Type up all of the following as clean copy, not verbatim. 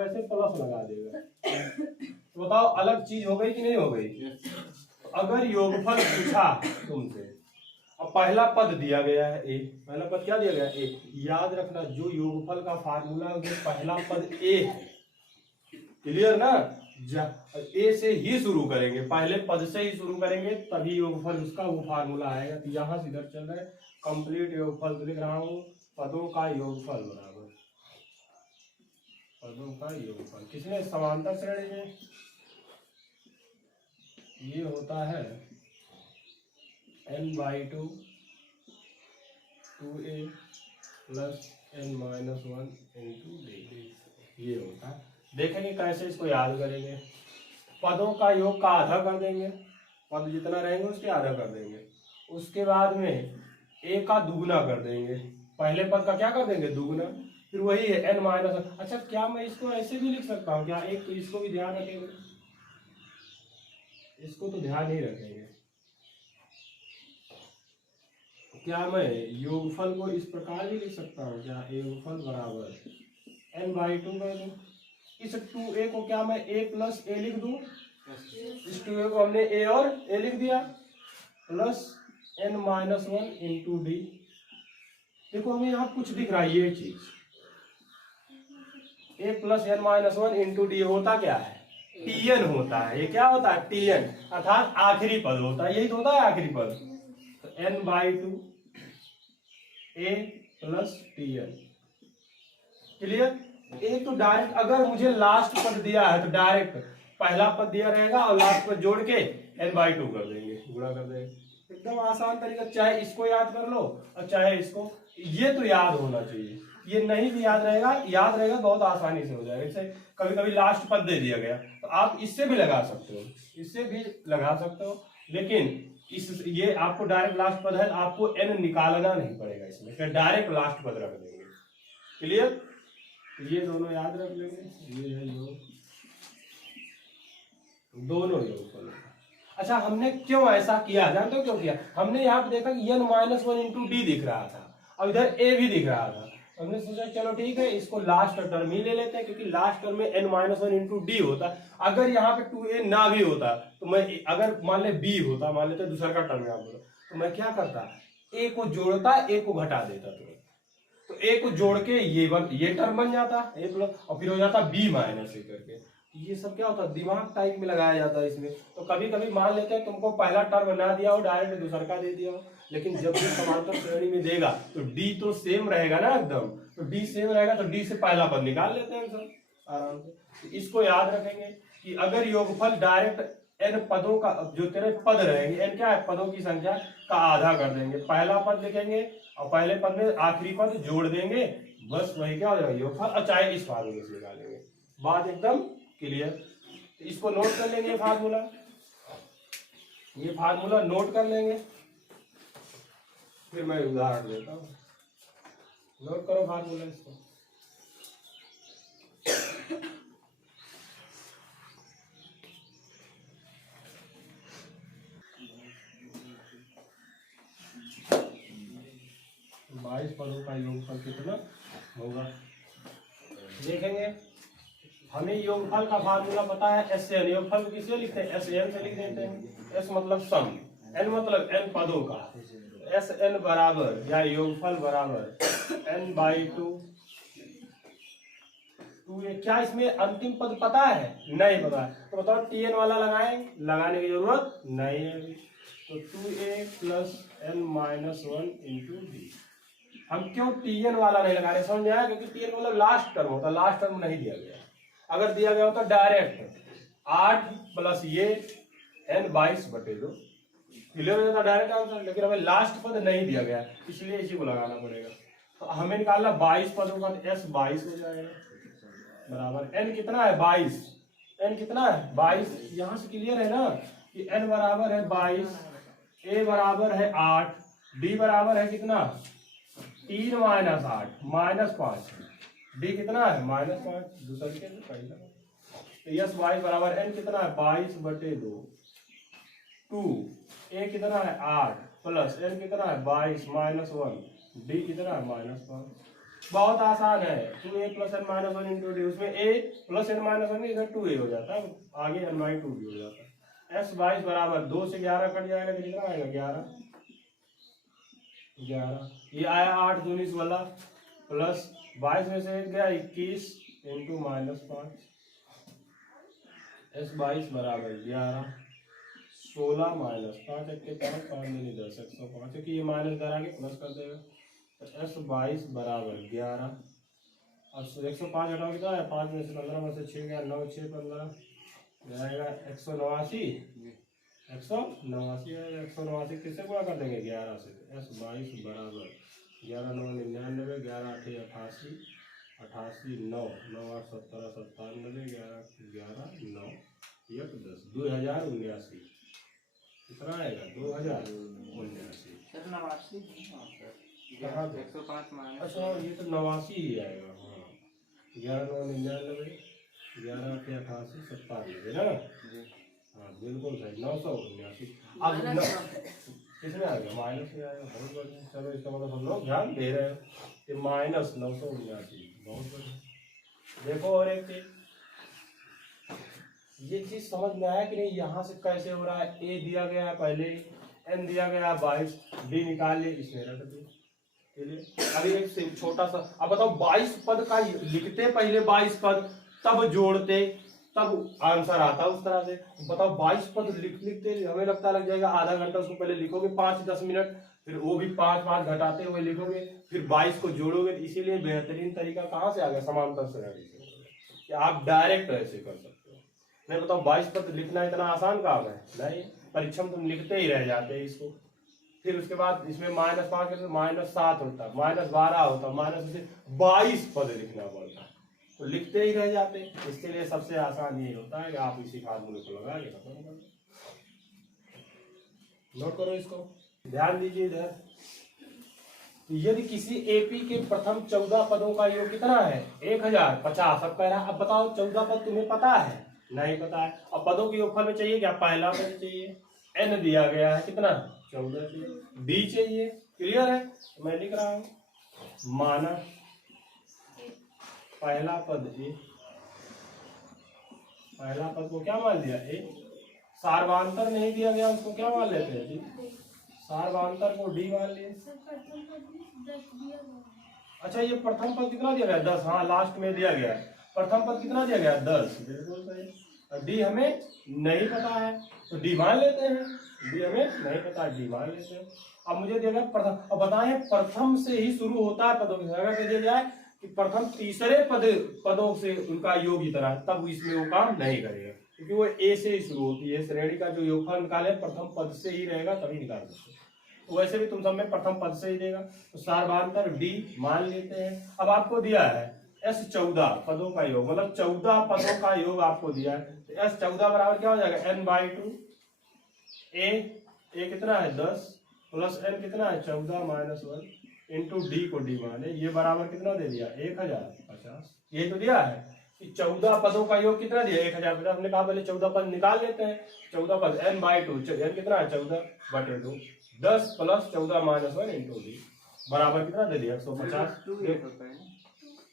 वैसे प्लस लगा देगा। तो बताओ अलग चीज हो गई कि नहीं हो गई? तो अगर योगफल पूछा तुमसे, अब पहला पद दिया गया है ए, पहला पद क्या दिया गया है? ए। याद रखना जो योगफल का फार्मूला है पहला पद ए है, क्लियर ना? ए से ही शुरू करेंगे, पहले पद से ही शुरू करेंगे तभी योगफल उसका वो फार्मूला आएगा। तो यहाँ से इधर चल रहा है कंप्लीट योगफल, तो लिख रहा हूँ पदों का योगफल बराबर पदों का योगफल किसने? समांतर श्रेणी में। ये होता है n/2 2a plus n-1 into d। ये होता है। देखेंगे कैसे इसको याद करेंगे। पदों का योग का आधा कर देंगे, पद जितना रहेंगे उसके आधा कर देंगे। उसके बाद में a का दुगुना कर देंगे, पहले पद का क्या कर देंगे? दुगुना। फिर वही है n-1। अच्छा क्या मैं इसको ऐसे भी लिख सकता हूँ क्या? एक तो इसको भी ध्यान रखेंगे, इसको तो ध्यान ही रखेंगे। क्या मैं योगफल को इस प्रकार भी लिख सकता हूँ क्या? योगफल बराबर n/2 कर दूं। इस 2a को क्या मैं a प्लस a लिख दूं? इस 2a को हमने a और a लिख दिया, प्लस n-1 इंटू डी। देखो हमें यहाँ कुछ दिख रहा है, ये चीज a plus n-1 into D होता क्या है? tn होता है। ये क्या होता है? tn, अर्थात आखिरी पद होता है। यही तो होता है आखिरी पद। तो n/2 a plus tn, clear? एक तो डायरेक्ट अगर मुझे लास्ट पद दिया है तो डायरेक्ट पहला पद दिया रहेगा और लास्ट पद जोड़ के n/2 कर देंगे, गुणा कर देंगे। एकदम आसान तरीका, चाहे इसको याद कर लो और चाहे इसको। ये तो याद होना चाहिए, ये नहीं भी याद रहेगा बहुत आसानी से हो जाएगा। जैसे कभी कभी लास्ट पद दे दिया गया तो आप इससे भी लगा सकते हो, इससे भी लगा सकते हो, लेकिन ये आपको डायरेक्ट लास्ट पद है, आपको n निकालना नहीं पड़ेगा इसमें, फिर डायरेक्ट लास्ट पद रख देंगे। क्लियर? ये दोनों याद रख लेंगे। ये है योग, दोनों योग। अच्छा हमने क्यों ऐसा किया जानते हो? क्यों किया? हमने यहाँ पे देखा कि n-1 इंटू डी दिख रहा था और इधर a भी दिख रहा था। हमने सोचा चलो ठीक है इसको लास्ट टर्म ही ले लेते हैं, क्योंकि लास्ट टर्म में n-1 इंटू डी होता। अगर यहाँ पे 2a ना भी होता तो मैं, अगर मान ले b होता, मान लेते दूसरा का टर्म यहाँ बोलो, तो मैं क्या करता? a को जोड़ता, a को घटा देता। तो a को जोड़ के ये टर्म बन जाता a प्लस, और फिर हो जाता b माइनस a करके। ये सब क्या होता है? दिमाग टाइप में लगाया जाता है इसमें। तो कभी कभी मान लेते हैं तुमको पहला टर्म ना दिया हो, डायरेक्ट दूसरा का दे दिया हो, लेकिन जब भी समांतर श्रेणी में देगा तो d तो सेम रहेगा ना एकदम। तो d सेम रहेगा तो d से पहला पद निकाल लेते हैं सब आराम से। तो इसको याद रखेंगे कि अगर योगफल डायरेक्ट n पदों का, जो तेरे पद रहेंगे, n क्या है? पदों की संख्या का आधा कर देंगे, पहला पद लिखेंगे और पहले पद में आखिरी पद जोड़ देंगे, बस वही क्या हो जाएगा? योगफल। और चाहे इस फार्मूले से निकालेंगे। बात एकदम क्लियर? तो इसको नोट कर लेंगे, ये फार्मूला नोट कर लेंगे। फिर मैं उदाहरण देता हूँ, नोट करो फार्मूला इसको। बाईस पदों का योगफल कितना होगा देखेंगे। हमें योगफल का फार्मूला पता है SN। योगफल को किससे लिखते हैं? SN से लिख देते हैं। S मतलब सम, N मतलब n पदों का। SN बराबर या योगफल बराबर n/2 2a। क्या इसमें अंतिम पद पता है? नहीं पता। तो बताओ tn वाला लगाने की जरूरत नहीं है। तो 2a plus n-1 into D. हम क्यों tn वाला नहीं लगा रहे, समझ में आया? क्योंकि tn मतलब लास्ट टर्म होता, लास्ट टर्म नहीं दिया गया। अगर दिया गया होता डायरेक्ट 8 प्लस ये n/22, क्लियर हो जाता डायरेक्ट आंसर। लेकिन हमें लास्ट पद नहीं दिया गया, इसलिए इसी को लगाना पड़ेगा। तो हमें निकालना 22 पदों का, तो s 22 हो जाएगा बराबर n कितना है? 22। n कितना है? 22। यहां से क्लियर है ना कि n बराबर है 22, a बराबर है 8, d बराबर है कितना? 3 माइनस 8 माइनस 5, डी कितना है? -5। दूसरा कैसे पहला? तो यस वाई बराबर n कितना है? 22/2। 2 a कितना है? 8 प्लस n कितना है? 22 -1, डी कितना है? -5। बहुत आसान है, 2a plus n minus 1 into D, उसमें a प्लस n माइनस 1 इधर 2a हो जाता है, आगे n बाई 2 भी हो जाता है। s 22 बराबर 2 से 11 कट जाएगा तो कितना आएगा 11, ये आया 8 19 वाला, प्लस 22 में से 1 गया 21 इंटू माइनस 5, s 22 बराबर 11, 16 माइनस 5 एक के 5 5 नहीं 10 105, क्योंकि ये माइनस इधर आगे प्लस कर देगा, तो s 22 बराबर 11, अब 105 हटाओ कितना है, 5 में से 15 में से 6 गया 9 6 15 जाएगा 189, 189 किससे गुणा कर देंगे 11 से, s 22 बराबर 11 9 99, 11 8 88, 88 9 9 8 17 97, 11 9 1 10, 2079 कितना आएगा 2079। अच्छा ये तो 89 ही आएगा, हाँ 11 9 99, 11 8 88 97 ना, हाँ बिल्कुल सही 979। अब किसमें आएगा माइनस में आएगा, बहुत बढ़िया। चलो इसका मतलब हम लोग ध्यान दे रहे हैं कि माइनस 979, बहुत बढ़िया। देखो और एक चीज, ये चीज समझ में आया कि नहीं, यहाँ से कैसे हो रहा है, a दिया गया है पहले, n दिया गया 22, d निकाल लिए, इसमें रख दिए। अभी एक छोटा सा, अब बताओ 22 पद का लिखते पहले 22 पद, तब जोड़ते, तब आंसर आता उस तरह से। बताओ 22 पद लिखते हमें लगता लग जाएगा आधा घंटा, उसको पहले लिखोगे 5-10 मिनट, फिर वो भी 5 घटाते हुए लिखोगे, फिर 22 को जोड़ोगे। इसीलिए बेहतरीन तरीका कहाँ से आ गया, समांतर श्रेणी से, कि आप डायरेक्ट ऐसे कर सकते हो। नहीं बताओ 22 पद लिखना इतना आसान काम है नहीं, परीक्षा में तुम लिखते ही रह जाते हैं इसको। फिर उसके बाद इसमें -5 के -7 होता, -12 होता, -22 पद लिखना पड़ता, तो लिखते ही रह जाते। इसके लिए सबसे आसान ये होता है कि आप इसी फार्मूले को लगा के खत्म कर दो। नोट करो इसको, ध्यान दीजिए इधर। यदि किसी एपी के प्रथम 14 पदों का योग कितना है 1050, अब कह रहा अब बताओ 14 पद तुम्हें पता है, नहीं पता है। अब पदों के योगफल में चाहिए क्या, पहला पद चाहिए, n दिया गया है कितना 14 चाहिए, d चाहिए, क्लियर है। मैं लिख रहा हूं, माना पहला पद ए, पहला पद को क्या मान लिया ए, सार्वांतर नहीं दिया गया उसको क्या मान लेते हैं जी, सार्वांतर को d मान लिए। अच्छा ये प्रथम पद कितना दिया गया 10, हाँ लास्ट में दिया गया है, प्रथम पद कितना दिया गया 10, बिल्कुल सही। डी हमें नहीं पता है तो डी मान लेते हैं, डी हमें नहीं पता डी मान लेते हैं। अब मुझे दिया गया प्रथम, अब बताएं प्रथम से ही शुरू होता है पदों की, अगर दिया जाए कि प्रथम तीसरे पदों से उनका योग इतना है, तब इसमें वो काम नहीं करेगा, क्योंकि वो ए से ही शुरू होती है। श्रेणी का जो योगफल निकाले प्रथम पद से ही रहेगा तभी निकाल सकते। तो वैसे भी तुम सब में प्रथम पद से ही देगा, तो सार्वांतर डी मान लेते हैं। अब आपको दिया है S 14 पदों का योग, मतलब 14 पदों का योग आपको दिया है, तो S 14 बराबर क्या हो जाएगा n/2, a कितना है 10 प्लस n कितना है 14 - 1 इंटू डी को डी माने, ये बराबर कितना दे दिया 1050। ये तो दिया है कि 14 पदों का योग कितना दिया 1050। हमने कहा पहले 14 पद निकाल लेते हैं, 14 पद n/2, n कितना है 14/2, 10 प्लस 14 - 1 इंटू डी बराबर कितना दे दिया 150।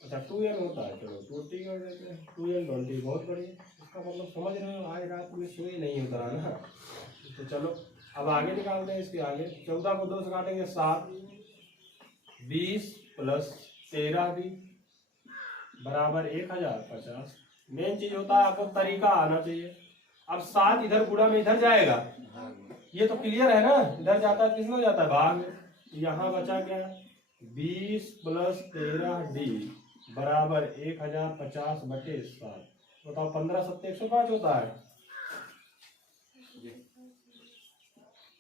अच्छा 2n होता है, चलो 20 कर देते हैं, 2n 20, बहुत बढ़िया। इसका मतलब समझ रहे हो, आज रात में सोए नहीं उतरा ना। तो चलो अब आगे निकालते हैं, इसके आगे 14 को 2 से काटेंगे 7, 20 प्लस 13 भी बराबर 1050। मेन चीज होता है आपको तरीका आना चाहिए। अब 7 इधर गुणा में इधर जाएगा, ये तो क्लियर है ना, इधर जाता है किसमें जाता है भाग में, यहाँ बचा क्या 20 प्लस 13d बराबर 1050/7। बताओ 15 7 105 होता है,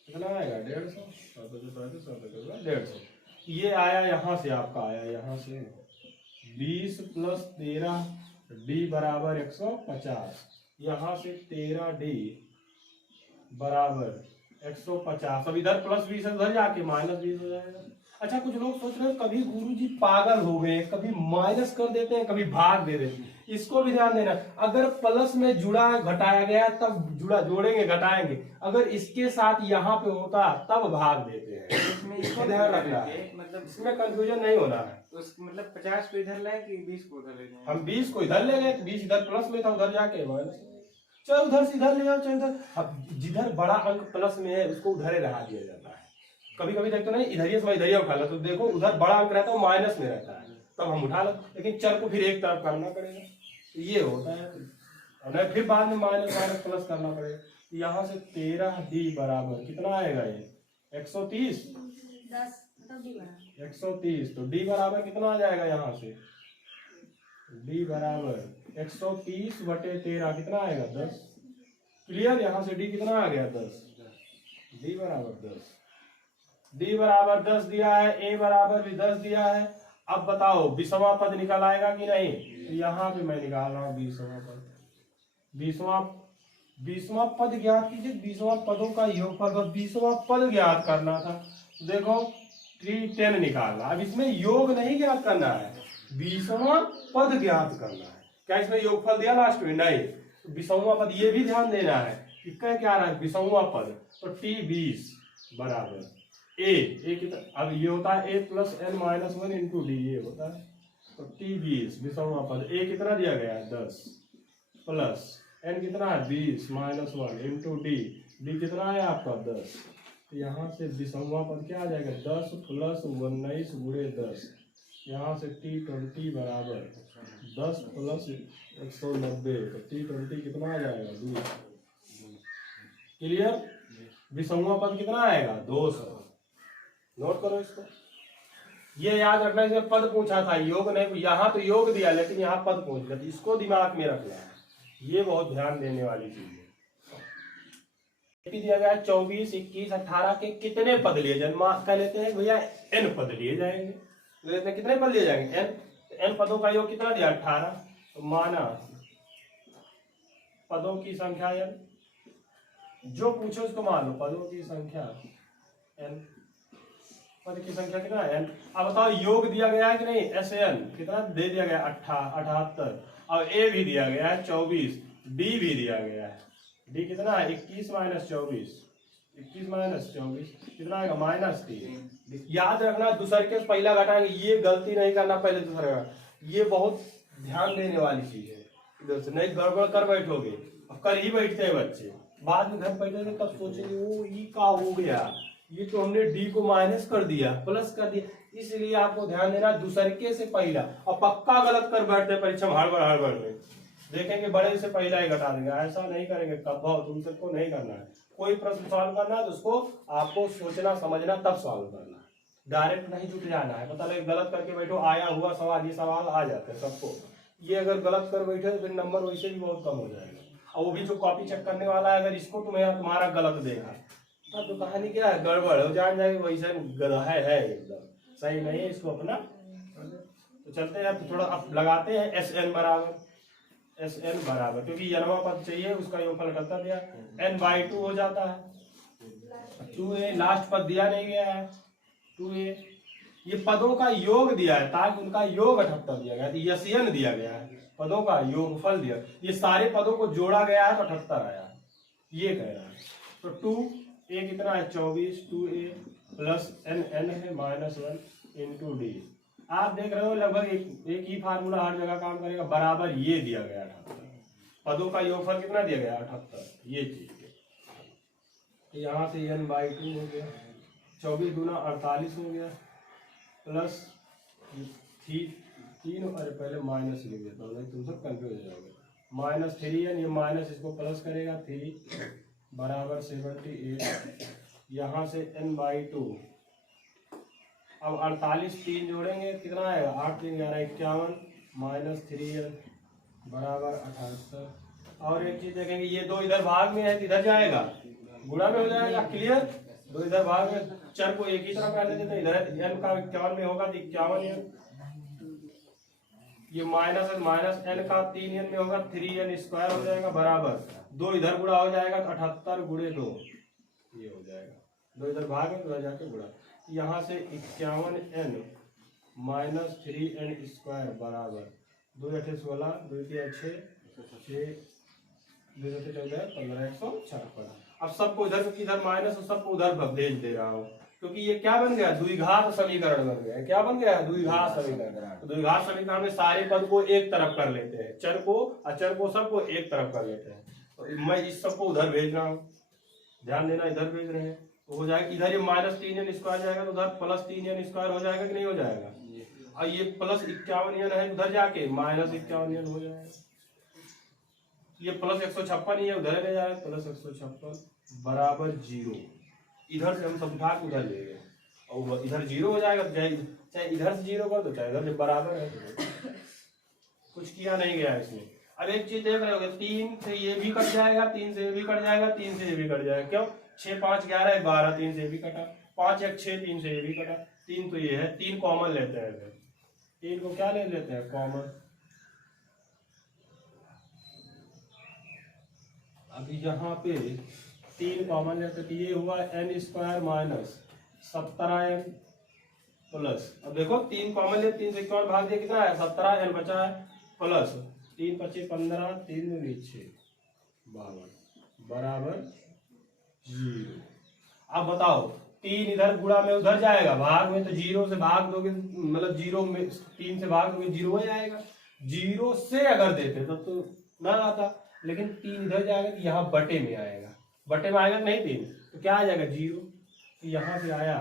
कितना आएगा 150। ये आया यहाँ से, आपका आया यहाँ से 20 प्लस 13d बराबर 150, यहाँ से 13d बराबर 150। अब इधर प्लस 20 उधर जाके -20 हो जाएगा। अच्छा कुछ लोग सोच रहे हैं कभी गुरुजी पागल हो गए, कभी माइनस कर देते हैं, कभी भाग दे देते हैं। इसको भी ध्यान देना, अगर प्लस में जुड़ा घटाया गया तब जुड़ा जोड़ेंगे घटाएंगे, अगर इसके साथ यहाँ पे होता तब भाग देते हैं। इसमें इसको ध्यान रखना है, मतलब इसमें कंफ्यूजन नहीं होना है। उस मतलब 50 को इधर लाए कि 20 को उधर ले जाए? हम 20 को इधर ले गए, 20 इधर प्लस में था, उधर जाके माइनस, चाहे उधर से इधर ले जाओ चाहे उधर, अब जिधर बड़ा अंक प्लस में है उसको उधर ही लगा दिया जाता है। कभी कभी देखते नहीं इधर ही समय इधर ही उठा लो, तो देखो उधर बड़ा अंक रहता है माइनस में रहता है, तब हम उठा लो, लेकिन चर को फिर एक तरफ करना पड़ेगा, तो ये होता है, और फिर बाद में माइनस माइनस प्लस करना पड़ेगा। यहाँ से 13d बराबर कितना आएगा, ये 130 130, तो d बराबर कितना आ जाएगा, यहाँ से d बराबर 130 बटे 13 कितना आएगा 10। क्लियर, यहाँ से d कितना आ गया 10, d बराबर 10, d बराबर 10 दिया है, a बराबर भी 10 दिया है। अब बताओ 20वां पद निकल आएगा कि नहीं, तो यहाँ पे मैं निकाल रहा हूँ 20वां पद, 20वां पद ज्ञात कीजिए, 20वां पदों का योगफल, 20वां पद ज्ञात करना था, देखो 310 निकालना। अब इसमें योग नहीं ज्ञात करना है, 20वां पद ज्ञात करना है। क्या इसमें योगफल दिया लास्ट में, नहीं, 20वां पद, ये भी ध्यान देना है कि क्या रहा है 20वां पद, तो t20 बराबर a कितना, अब ये होता है a plus n minus 1 into D, ये होता है, तो t20 20वां पद, a कितना दिया गया है 10 प्लस n कितना है 20 माइनस 1 इंटू डी, डी कितना है आपका 10, तो यहाँ से 20वां पद क्या आ जाएगा 10 प्लस 19 गुणे 10, यहाँ से t20 बराबर 10 प्लस 190, तो t20 कितना आ जाएगा 20। क्लियर, 20वां पद कितना आएगा 200। नोट करो इसको, ये याद रखना, इसमें पद पूछा था, योग नहीं, यहाँ तो योग दिया लेकिन यहाँ पद पूछ लिया, तो इसको दिमाग में रखना है, ये बहुत ध्यान देने वाली चीज है। दिया गया 24, 21, 18 के कितने पद लिए जाए, मार्क कर लेते हैं भैया n पद लिए जाएंगे, लेते हैं कितने पद लिए जाएंगे n, n पदों का योग कितना दिया 18, तो माना पदों की संख्या n, जो पूछो उसको मान लो, पदों की संख्या n, पद की संख्या कितना है n। अब बताओ योग दिया गया है कि नहीं, SN कितना दे दिया गया 78, और a भी दिया गया है 24, d भी दिया गया है, d कितना है 21 माइनस 24, 21 माइनस 24 कितना आएगा -3। याद रखना दूसरे के पहला घटाएंगे, ये गलती नहीं करना पहले दूसरे का, ये बहुत ध्यान देने वाली चीज है, इधर से नहीं गड़बड़ कर बैठोगे, अब कर ही बैठते हैं बच्चे, बाद में घर बैठेंगे तब सोचेंगे वो ई का हो गया, ये तो हमने डी को माइनस कर दिया प्लस कर दिया, इसलिए आपको ध्यान देना दूसरे से पहला, और पक्का गलत कर बैठते परीक्षा में हड़बड़ में, देखेंगे बड़े से पहला ही घटा देंगे, ऐसा नहीं करेंगे, कब तुम सबको नहीं करना है। कोई प्रश्न सॉल्व करना है तो उसको आपको सोचना समझना तब सॉल्व करना है, डायरेक्ट नहीं जुट जाना है। पता लगे गलत करके बैठो, आया हुआ सवाल, ये सवाल आ जाते हैं सबको, ये अगर गलत कर बैठे तो फिर नंबर वैसे भी बहुत कम हो जाएगा, और वो भी जो कॉपी चेक करने वाला है अगर इसको तुम्हारा गलत देगा तब तो कहानी क्या है, गड़बड़ हो जान जाएगी, वैसे गधा है एकदम सही नहीं है, इसको अपना। तो चलते हैं अब थोड़ा अब लगाते हैं SN बराबर, क्योंकि n वां पद चाहिए, उसका योगफल करता दिया n/2 हो जाता है, 2a लास्ट पद दिया नहीं गया है 2a, ये पदों का योग दिया है ताकि उनका योग 78 दिया गया है, SN दिया गया है, पदों का योगफल दिया, ये सारे पदों को जोड़ा गया है तो 78 आया, ये कह रहा है। तो 2a कितना है 24, 2a प्लस n है -1 इंटू डी। आप देख रहे हो लगभग एक ही फार्मूला हर जगह काम करेगा, बराबर ये दिया गया 78, पदों का योगफल कितना दिया गया 78, ये चीज तो यहाँ से n/2 हो गया, 24 दूना 48 हो गया, प्लस 3, अरे पहले माइनस लिख देता हूँ नहीं तुम सब कंफ्यूज हो जाओगे, -3n, ये माइनस इसको प्लस करेगा 3 बराबर 78, यहाँ से n/2, अब 48 3 जोड़ेंगे कितना आएगा 8 3 11 51 -3n बराबर 78। और एक चीज देखेंगे, ये 2 इधर भाग में है, इधर जाएगा गुणा में हो जाएगा, क्लियर, 2 इधर भाग में, चर को एक ही तरफ रहने देते हैं, इधर n का 51 में होगा तो 51n, ये माइनस n का 3n में होगा 3n स्क्वायर हो जाएगा, बराबर 2 इधर गुणा हो जाएगा तो 78 गुणे 2 ये हो जाएगा, 2 इधर भाग में, 2 जाके गुणा, यहाँ से 51n माइनस 3n स्क्वायर बराबर 2 8 16 2 6 6 2 14 15 156। अब सबको इधर माइनस और सबको उधर भेज दे रहा हूँ, क्योंकि ये क्या बन गया, द्विघात समीकरण बन गया। क्या बन गया, द्विघात समीकरण। तो द्विघात समीकरण में सारे पद को एक तरफ कर लेते हैं, चर को अचर को सबको एक तरफ कर लेते हैं। तो मैं इस सबको उधर भेज रहा हूँ, ध्यान देना, इधर भेज रहे हैं तो हो जाएगा, इधर ये -3n² जाएगा तो उधर +3n² हो जाएगा कि नहीं हो जाएगा। और ये +51n है उधर जाके -51n हो जाएगा। ये +156 ही है उधर ले जाएगा, +156 बराबर 0। इधर से हम सब उठा के उधर ले गए और इधर 0 हो जाएगा, चाहे इधर से 0 कर दो चाहे इधर से बराबर है, कुछ किया नहीं गया इसमें। अब एक चीज देख रहे हो, 3 से ये भी कट जाएगा, 3 से ये भी कट जाएगा, 3 से ये भी कट जाएगा। क्यों, 6 5 11 12, 3 से ये भी कटा, 5 1 6, 3 से ये भी कटा, 3 तो ये है, 3 कॉमन लेते हैं। 3 को क्या ले लेते हैं, कॉमन। अभी यहाँ पे 3 कॉमन लेते हैं, ये हुआ n² - 17n प्लस, अब देखो 3 कॉमन ले, 3 से कौन भाग दिया, कितना है 17n बचा है, प्लस 3 × 5 = 15, 3 × 2 = 6 52 बराबर 0। अब बताओ 3 इधर गुणा में उधर जाएगा, भाग में तो 0 से भाग दोगे, मतलब 0 में 3 से भाग दोगे 0 हो जाएगा। 0 से अगर देते तब तो ना आता, लेकिन 3 इधर जाएगा तो यहाँ बटे में आएगा, बटे में आएगा नहीं 3 तो क्या आ जाएगा 0। तो यहाँ पे आया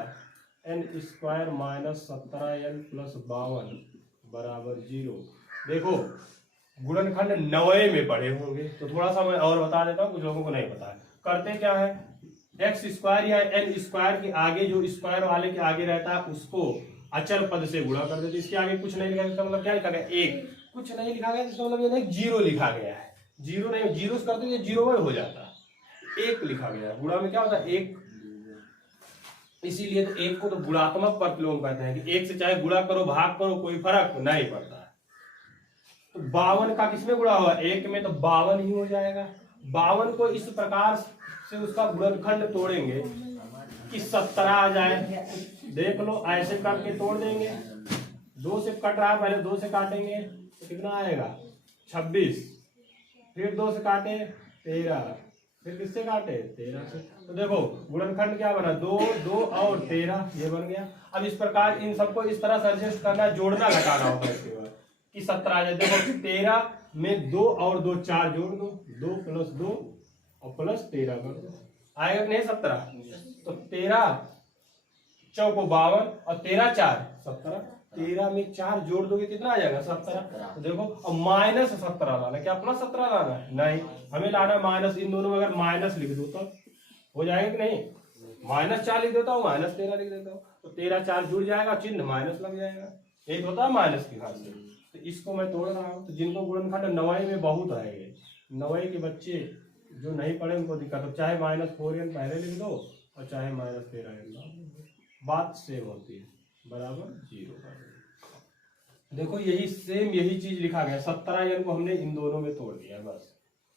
n² - 17n + 52 बराबर 0। देखो गुणनखंड 9 में पढ़े होंगे तो थोड़ा सा मैं और बता देता हूँ, कुछ लोगों को नहीं पता है। करते क्या है, x² या n² के आगे जो स्क्वायर वाले के आगे रहता है उसको अचर पद से गुणा कर देते। इसके आगे कुछ नहीं लिखा, इसका मतलब क्या लिखा गया, 1। कुछ नहीं लिखा गया इसका मतलब ये नहीं 0 लिखा गया है, 0 नहीं, 0 से करते 0 में हो जाता, 1 लिखा गया है। गुणा में क्या होता है 1, इसीलिए तो 1 को तो गुणात्मक प्रतिलोम कहते हैं कि 1 से चाहे गुणा करो भाग करो कोई फर्क नहीं पड़ता है। तो 52 का किसमें गुणा हुआ, 1 में, तो 52 ही हो जाएगा। 52 को इस प्रकार से उसका गुणनखंड तोड़ेंगे कि 17 आ जाए। देख लो ऐसे करके तोड़ देंगे, 2 से कट रहा है, पहले 2 से काटेंगे तो कितना आएगा 26, फिर 2 से काटे 13, फिर किससे काटे 13 से। तो देखो गुणनखंड क्या बना, 2 2 और 13 ये बन गया। अब इस प्रकार इन सबको इस तरह से एडजस्ट करना, जोड़ना घटाना होता है इसके बाद कि 17 आ जाए। देखो 13 में 2 और 2 4 जोड़ दो, 2 + 2 और +13 कर दो, आएगा नहीं 17। तो 13 चौको 52 और 13 4 17, 13 में 4 जोड़ दोगे कितना आ जाएगा 17। तो देखो अब -17 लाना, क्या +17 लाना है, नहीं हमें लाना माइनस। इन दोनों में अगर माइनस लिख दो तो हो जाएगा कि नहीं, -4 लिख देता हूँ, -13 लिख देता हूँ, तो 13 4 जुड़ जाएगा, चिन्ह माइनस लग जाएगा, एक होता है माइनस की खास। तो इसको मैं तोड़ रहा हूँ। तो जिनको गुणनखंड 9 में बहुत आएंगे, 9 के बच्चे जो नहीं पढ़े उनको दिक्कत हो, चाहे -4n पहले लिख दो और चाहे -13n, बात सेम होती है, बराबर 0। देखो यही सेम यही चीज लिखा गया, 17n को हमने इन दोनों में तोड़ दिया, बस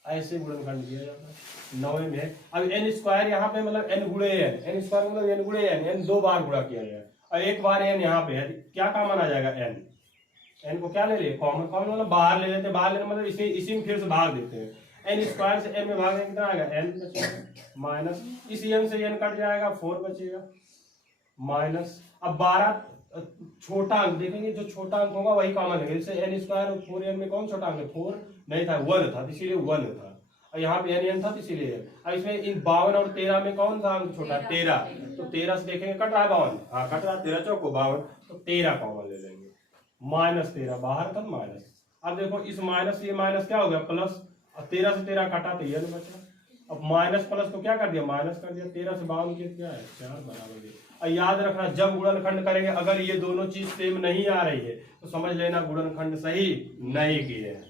ऐसे गुणनखंड किया जाता है 9 में है। अब n² यहाँ पे मतलब n गुणे n, n² मतलब n गुणे n, n 2 बार गुणा किया गया और 1 बार n यहाँ पे है, क्या कॉमन आ जाएगा n को क्या ले लिए कॉमन, कॉमन मतलब बाहर ले लेते, बाहर लेने मतलब इसी में फिर से भाग देते हैं। n² से n में भाग कितना आएगा n बचेगा, माइनस इसी n से n कट जाएगा 4 बचेगा, माइनस। अब 12 छोटा अंक देखेंगे, जो छोटा अंक होगा वही कॉमन है। जैसे n² और 4n में कौन छोटा अंक है, 4 नहीं था 1 था इसीलिए 1 था, और यहाँ पे n था इसीलिए। अब इसमें इन 52 और 13 में कौन सा अंक छोटा, 13, तो 13 से देखेंगे कट रहा है 52, हाँ कट रहा है 13 चौको 52, तो 13 कॉमन ले लेंगे, -13 बाहर का माइनस। अब देखो इस माइनस ये माइनस क्या हो गया प्लस, अब 13 से 13 काटा तो ये बचा, अब माइनस प्लस को क्या कर दिया माइनस कर दिया, 13 से 52 के क्या है 4 बराबर। और याद रखना जब गुणनखंड करेंगे अगर ये दोनों चीज सेम नहीं आ रही है तो समझ लेना गुणनखंड सही नहीं किए हैं।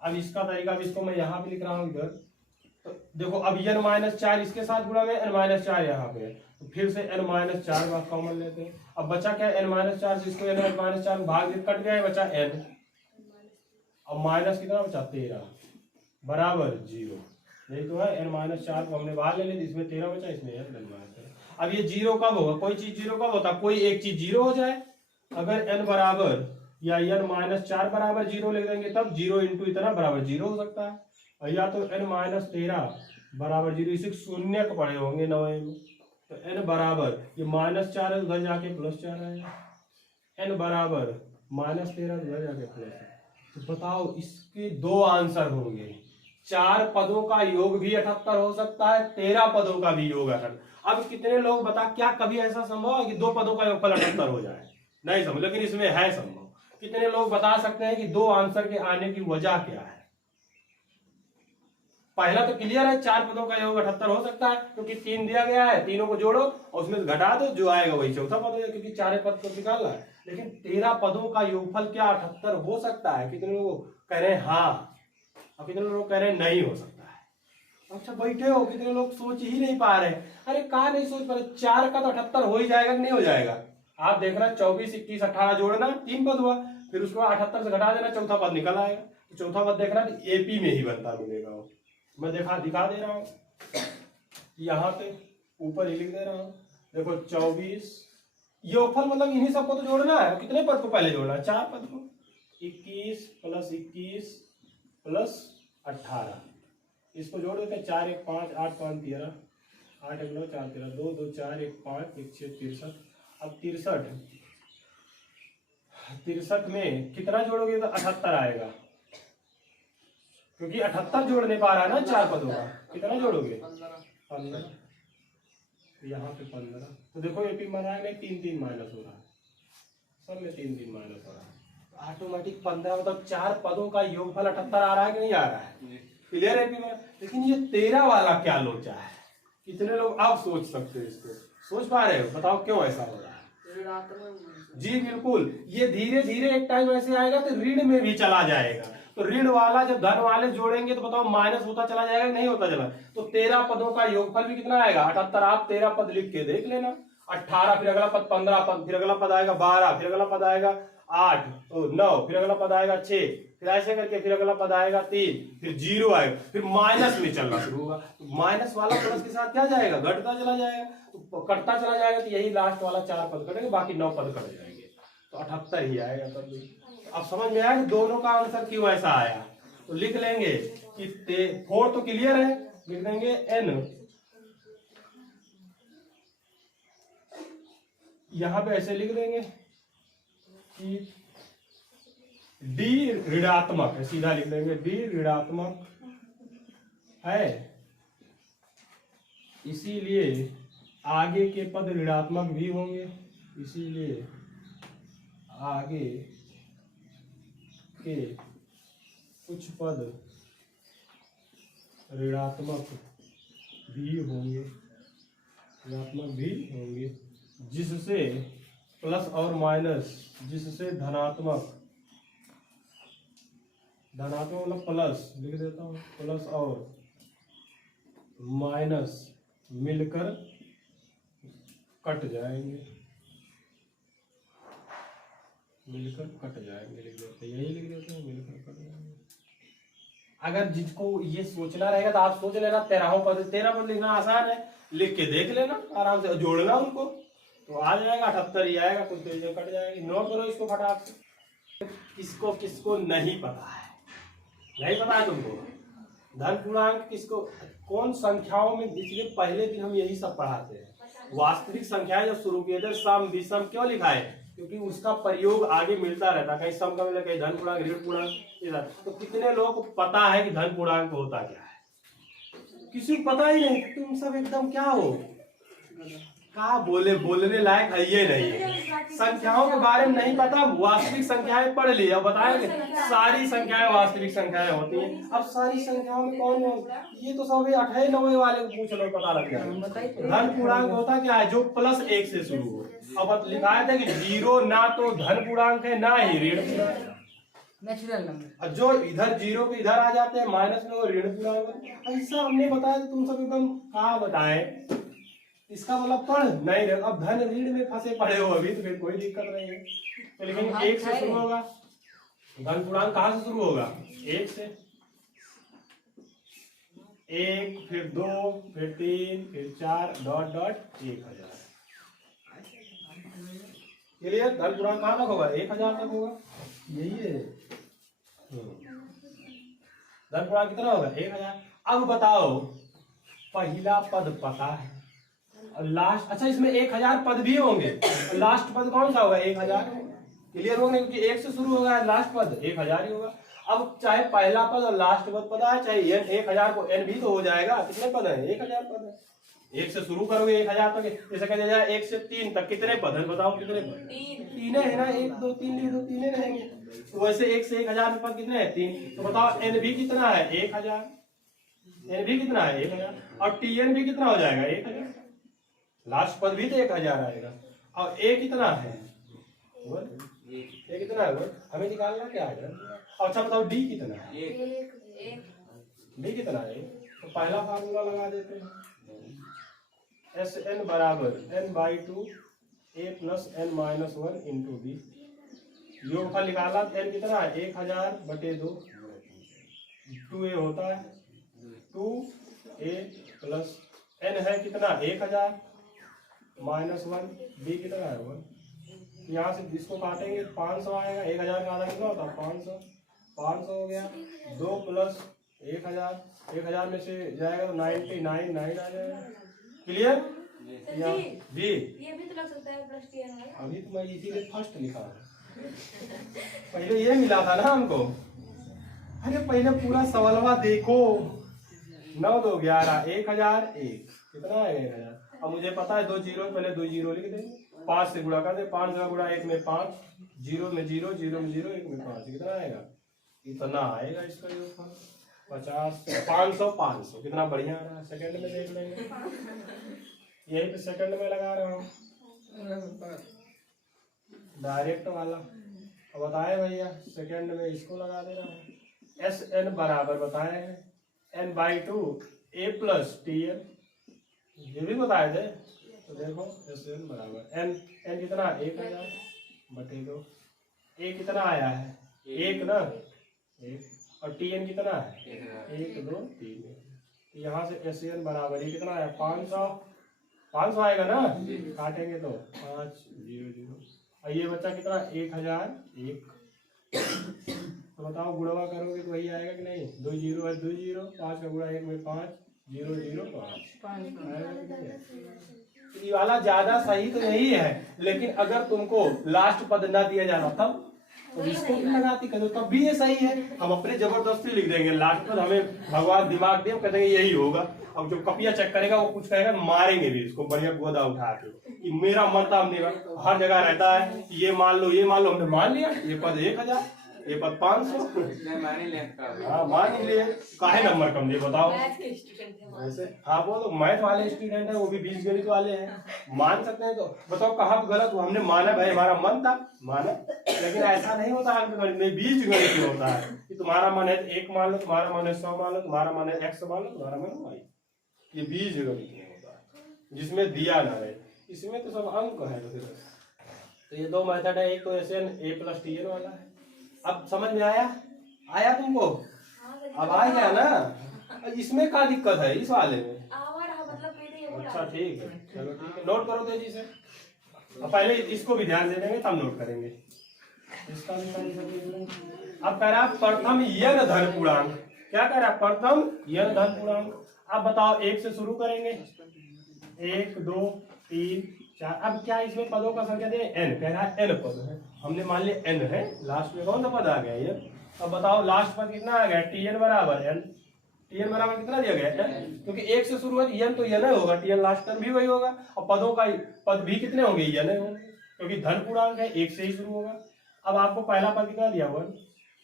अब इसका तरीका, अब इसको मैं यहाँ पे लिख रहा हूँ इधर, तो देखो अब n-4 इसके साथ गुणा में n-4 यहाँ पे है, तो फिर से n-4 बार कॉमन लेते हैं। अब बचा क्या n-4 से इसको n-4 भाग कट गया है, बचा n, अब माइनस कितना बचा 13 बराबर 0, यही तो है। n-4 को हमने बाहर ले लिया, इसमें 13 बचा, इसमें n-13। अब ये 0 कब होगा, कोई चीज 0 कब होता है, कोई एक चीज 0 हो जाए, अगर n बराबर या n-4 बराबर 0 लिख देंगे तब 0 × इतना बराबर 0 हो सकता है, और या तो n-13 बराबर 0, इसे शून्य को पढ़े होंगे 9 में, तो n बराबर ये -4 है, उधर जाके +4 आएगा। n बराबर -13 उधर जाके प्लस है। तो बताओ इसके दो आंसर होंगे। 4 पदों का योग भी 78 हो सकता है, 13 पदों का भी योग 78। अब कितने लोग बता, क्या कभी ऐसा संभव है कि 2 पदों का योगफल 78 हो जाए? नहीं संभव, लेकिन इसमें है संभव। कितने लोग बता सकते हैं कि 2 आंसर के आने की वजह क्या है? पहला तो क्लियर है, 4 पदों का योग 78 हो सकता है, क्योंकि 3 दिया गया है, तीनों को जोड़ो और उसमें घटा दो, जो आएगा वही चौथा पद होगा, क्योंकि 4 पद को निकालना है। लेकिन 13 पदों का योगफल क्या 78 हो सकता है? कितने लोग कह रहे हैं हाँ, और कितने लोग कह रहे हैं नहीं हो सकता है। अच्छा बैठे हो, कितने लोग सोच ही नहीं पा रहे। अरे कहा नहीं सोच पा रहे, 4 का तो 78 हो ही जाएगा कि नहीं हो जाएगा? आप देख रहे 24, 21, 18 जोड़ना, 3 पद हुआ, फिर उसको 78 से घटा देना, चौथा पद निकल आएगा। तो चौथा पद देख रहा है एपी में ही बनता मिलेगा वो। मैं दिखा दे रहा हूँ, यहाँ पे ऊपर ही लिख दे रहा हूँ। देखो 24 योगफल मतलब इन्हीं सबको तो जोड़ना है। कितने पद को पहले जोड़ना है? 4 पद को। 21 + 21 + 18 इसको जोड़ देते हैं। 4 1 5 8 5 13 8 1 9 4 13 2 2 4 1 5 1 6 63। अब 63 में कितना जोड़ोगे तो 78 आएगा, क्योंकि 78 जोड़ नहीं पा रहा है ना 4 पदों का। कितना जोड़ोगे? 15। यहाँ पे 15। तो देखो एपी बनाया नहीं, 3 3 माइनस हो रहा है, सब में 3 3 माइनस हो रहा है। ऑटोमेटिक 15 मतलब 4 पदों का योगफल 78 आ रहा है कि नहीं आ रहा है? क्लियर एपी में। लेकिन ये 13 वाला क्या लोचा है? कितने लोग अब सोच सकते हो इसको? सोच पा रहे हो? बताओ क्यों ऐसा हो रहा है? जी बिल्कुल, ये धीरे धीरे एक टाइम ऐसे आएगा तो ऋण में भी चला जाएगा। तो ऋण वाला जब धन वाले जोड़ेंगे तो बताओ माइनस होता चला जाएगा कि नहीं होता चला? तो 13 पदों का योगफल भी कितना आएगा? 78। आप 13 पद लिख के देख लेना। 18, फिर अगला पद 15 पद, फिर अगला पद आएगा 12, फिर अगला पद आएगा 8 तो 9, फिर अगला पद आएगा 6, फिर ऐसे करके फिर अगला पद आएगा 3, फिर 0 आएगा, फिर माइनस में चलना शुरू होगा। तो माइनस वाला प्लस के साथ क्या जाएगा? घटता चला जाएगा। तो कटता चला जाएगा, तो यही लास्ट वाला 4 पद कटेंगे, बाकी 9 पद कट जाएंगे, तो 78 ही आएगा तब भी। अब समझ में आया दोनों का आंसर क्यों ऐसा आया? तो लिख लेंगे कि 4 तो क्लियर है, लिख देंगे n, यहां पे ऐसे लिख देंगे कि d ऋणात्मक है, सीधा लिख देंगे d ऋणात्मक है, इसीलिए आगे के पद ऋणात्मक भी होंगे, इसीलिए आगे के कुछ पद ऋणात्मक भी होंगे, जिससे प्लस और माइनस, जिससे धनात्मक मतलब प्लस लिख देता हूँ, प्लस और माइनस मिलकर कट जाएंगे, लिख देते, यही लिख देते हैं, मिलकर कट जाएंगे। अगर जिसको ये सोचना रहेगा तो आप सोच लेना, 13 पद लिखना आसान है, लिख के देख लेना आराम से, जोड़ना उनको तो आ जाएगा, 78 ही आएगा, कुछ देर कट जाएगी। नोट करो इसको फटाक से। किसको किसको नहीं पता है? नहीं पता है तुमको धन पूर्णांक किसको, कौन संख्याओं में? इसलिए पहले दिन हम यही सब पढ़ाते हैं। वास्तविक संख्याएं जब शुरू किए थे, सम विषम क्यों लिखा है? क्योंकि उसका प्रयोग आगे मिलता रहता, कहीं सम का मिला, कहीं धन पूर्णांक, ऋण पूर्णांक। तो कितने लोगों को पता है कि धन पूर्णांक होता क्या है? किसी को पता ही नहीं। तुम सब एकदम क्या हो, क्या बोलने लायक है ये नहीं है। संख्याओं के बारे में नहीं पता, वास्तविक संख्याएं पढ़ ली, अब बताएंगे सारी संख्याएं वास्तविक संख्याएं होती हैं। अब सारी संख्याओं में कौन है? ये तो सब 98 90 वाले को पूछ लो, पता लग जाएगा। धन पूर्णांक होता क्या है? जो +1 से शुरू हो। अब लिखाया था कि 0 ना तो धन पूर्णांक है ना ही ऋण पूर्णांक, नेचुरल नंबर। जो इधर 0 के इधर आ जाते हैं माइनस में, वो ऋण पूर्णांक। ऐसा हमने बताया तो तुम सब एकदम कहाँ बताए, इसका मतलब पढ़ नहीं रहे। अब धन ऋण में फंसे पड़े हो अभी, तो फिर कोई दिक्कत नहीं है। तो लेकिन 1 से शुरू होगा, धन पूर्णांक कहाँ से शुरू होगा? 1 से। 1 फिर 2 फिर 3 फिर 4 ... 1000। क्लियर? धन पूर्णांक कहाँ तक होगा? 1000 तक होगा, यही है। धन पूर्णांक कितना होगा? 1000। अब बताओ, पहला पद पता है, और लास्ट, अच्छा इसमें 1000 पद भी होंगे, लास्ट पद कौन सा होगा? 1000। क्लियर होगा, क्योंकि 1 से शुरू होगा, लास्ट पद 1000 ही होगा। अब चाहे पहला पद और लास्ट पद आए, चाहे 1000 को n भी तो हो जाएगा। कितने पद है? 1000 पद है। 1 से शुरू करोगे 1000 तक, जैसे कह दिया 1 से 3 तक कितने पद है? बताओ कितने पद? 3 है ना, 1 2 3 लिख दो, 3 रहेंगे। तो वैसे 1 से 1000 में पद कितने हैं? 3। तो बताओ n भी कितना है? 1000। n भी कितना है? 1000। और tn भी कितना हो जाएगा? 1000। लास्ट पद भी तो 1000 आएगा। और a कितना है? a कितना है? हमें निकालना क्या है? अच्छा बताओ d कितना है? d कितना है? तो पहला फार्मूला लगा देते हैं, Sn बराबर n/2 a plus n-1 into b। योगफल निकाला, n कितना है? 1000/2। 2a होता है 2a प्लस n है कितना? 1000 -1, b कितना है? 1। यहाँ से इसको काटेंगे 500 आएगा। 1000 का आधा कितना होता है? 500। 500 हो गया। 2 प्लस 1000, 1000 में से जाएगा तो 99 9 आ जाएगा। क्लियर? जी ये भी तो लग सकता है प्लस टी एन। अभी तो मैं इसीलिए फर्स्ट लिखा हूँ, पहले ये मिला था ना हमको। अरे पहले पूरा सवालवा देखो। 9 2 11 1001 कितना है? 1000। अब मुझे पता है 2 जीरो, पहले 2 जीरो लिख देंगे, 5 से गुणा कर दे। 5 का गुणा 1 में 5, 0 में 0, 0 में 0, 1 में 5, कितना आएगा? इतना आएगा इसका योगफल 50। 500 500 कितना बढ़िया आ रहा है। सेकंड में देख लेंगे, यही पे सेकंड में लगा रहा हूँ डायरेक्ट वाला। अब बताए भैया सेकंड में इसको लगा दे रहा हूँ। Sn बराबर बताए हैं n/2 a प्लस tn, ये भी बताए थे। तो देखो Sn बराबर n कितना? 1000/2। a कितना आया है? 1 ना, 1। और tn कितना है? 1 2 3। यहाँ से Sn बराबर ये कितना है? 500 आएगा ना, काटेंगे तो 5 0 0। और ये बच्चा कितना? 1001। तो बताओ गुणवा करोगे तो वही आएगा कि नहीं? 2 0 है 2 0, 5 का गुणा 1 में 5, 0 0 5। ये वाला ज्यादा सही तो नहीं है, लेकिन अगर तुमको लास्ट पद ना दिया जाना तब तो इसको भी लगाती कर दो, तब भी ये सही है। हम अपने जबरदस्ती लिख देंगे लास्ट पद, हमें भगवान दिमाग दे, कहते हैं यही होगा। अब जो कपिया चेक करेगा वो कुछ कहेगा, मारेंगे भी इसको बढ़िया गोदा उठा के कि मेरा मन था। हमने हर जगह रहता है ये मान लो, ये मान लो, हमने मान लिया ये पद 1000, ये पद 500। हाँ मान ही लिए, काहे नंबर कम दिए बताओ? वैसे हाँ बोलो, मैथ वाले स्टूडेंट है, वो भी बीज गणित वाले हैं, मान सकते हैं। तो बताओ कहाँ गलत हुआ? हमने माना भाई, हमारा मन था माना, लेकिन ऐसा नहीं होता अंक गणित में, बीज गणित में होता है कि तुम्हारा मन है 1 मान लो, तुम्हारा मन है 100 मान लो, तुम्हारा मन है x मान लो, तुम्हारा मन है y। ये बीज गणित में होता है, जिसमें दिया ना रहे। इसमें तो सब अंक है। तो ये 2 मेथड है, एक तो Sn a प्लस tn वाला है। अब समझ में आया तुमको? अब आ गया ना? इसमें क्या दिक्कत है इस वाले में? अच्छा ठीक है, चलो ठीक है, नोट करो तेजी से। अब पहले इसको भी ध्यान दे देंगे तब नोट करेंगे इसका भी। अब कह रहा प्रथम यन धन पूर्णांक। क्या कह रहा? प्रथम यन धन पूर्णांक। अब बताओ 1 से शुरू करेंगे, 1 2 3 4। अब क्या इसमें पदों का संख्या दे? n। कह रहा है n पद है, हमने मान लिया n है, लास्ट में कौन सा पद आ गया? n। अब बताओ लास्ट पद कितना आ गया? tn बराबर n। tn बराबर कितना दिया गया? n, क्योंकि 1 से शुरू है n तो n होगा, tn लास्ट टर्म भी वही होगा। और पदों का पद भी कितने होंगे? n होंगे, क्योंकि धन पूर्णांक है, 1 से ही शुरू होगा। अब आपको पहला पद कितना दिया? 1।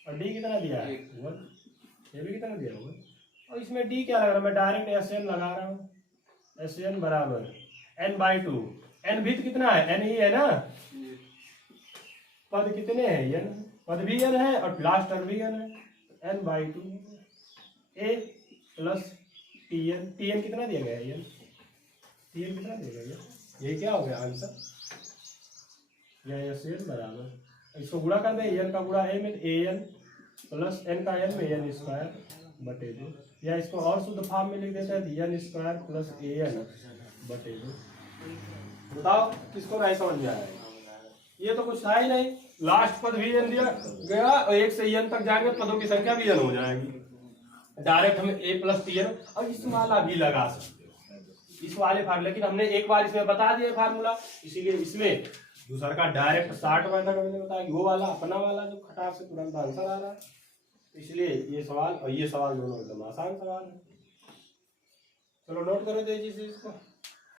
और d कितना दिया है? 1। ये भी कितना दिया? 1। और इसमें d क्या लग रहा है? मैं डायरेक्ट Sn लगा रहा हूँ। Sn बराबर n/2। n भी तो कितना है? n ही है ना। पद कितने हैं? n। पद भी n है और लास्ट टर्म भी n है, n/2 a plus tn। tn कितना दिया गया है? n। tn कितना दिया गया? ये क्या हो गया आंसर? यह Sn बराबर, इसको गुणा कर दे, n का गुणा a में an प्लस n का n में n स्क्वायर बटे 2, या इसको और शुद्ध फॉर्म में लिख देते हैं n स्क्वायर प्लस an बटे 2। बताओ किसको नहीं समझ में आया? ये तो कुछ था ही नहीं। लास्ट पद भी n दिया गया और 1 से n तक जाएंगे, पदों की संख्या भी n हो जाएगी। डायरेक्ट हमें a प्लस tn। और इस वाला भी लगा सकते हो, इस वाले फार्मूला, लेकिन हमने एक बार इसमें बता दिया फार्मूला, इसीलिए इसमें दूसरा का डायरेक्ट शॉर्ट मेथड हमने बताया, वो वाला अपना वाला जो खटाक से तुरंत आंसर आ रहा है, इसलिए ये सवाल और ये सवाल दोनों एकदम आसान सवाल है। चलो नोट करो तेजी से इसको।